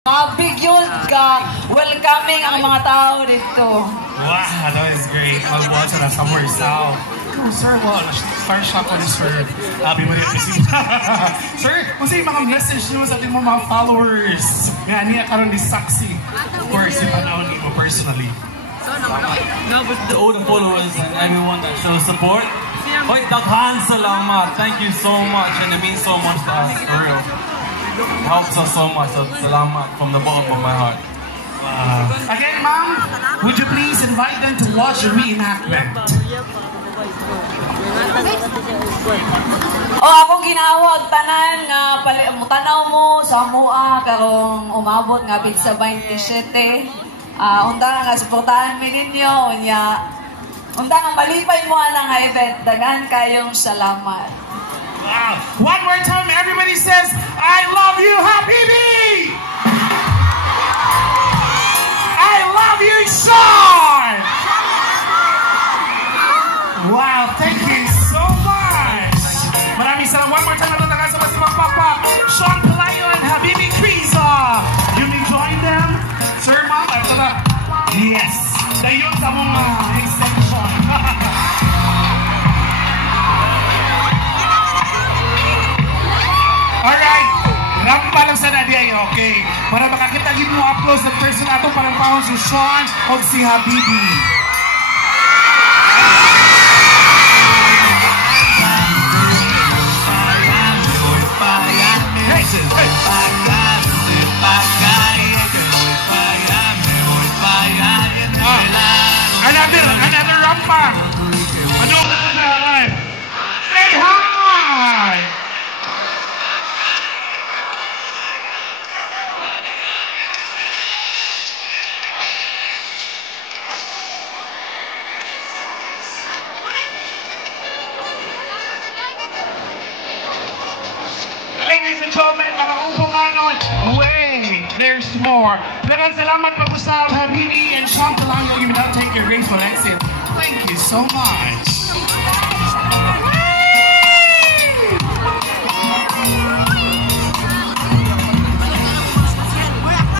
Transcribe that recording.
Big yun ka. Welcoming ang mga tao dito. Wow, that is great. Mag-watch na somewhere south. Oh, sir, well, star shop on sir. Abi mo rin kasi. Sir, kung sa'yo mga message nyo sa ating mga followers, nga niya karon ni Saksi. Of course, yung panahon niyo personally. No, but all the followers and everyone that shows support. Wait, daghan salamat. Thank you so much, and it means so much to us, for real. It helps us so much, so salamat from the bottom of my heart. Again, ma'am, would you please invite them to watch the reenactment? Akong ginawag tanan nga tanaw mo sa mua karong umabot nga bit sa 27. Unta nga suportahan mi ninyo unya. Unta nga malipay mo ang event. Daghan kayong salamat. Wow. One more time, everybody says, I love you, Habibi! I love you, Sean! Wow, thank you so much! Maraming salamat. One more time, natatagal sa mga papa. Sean Palayo and Habibi Criza. You may join them. Sir, ma'am, yes. Dayon sa mga extension. Alright, rampa lang sa Nadia, okay? Para makakita din mo upload sa person atong parang pahon si Sean o si Habibi. Another rampa. Ano na live? Say hi! Ladies and gentlemen, mga upunganon, wait, there's more. Daghang salamat pag-usap, Habibi and Sean Palayo. You will not take your graceful exit. Thank you so much.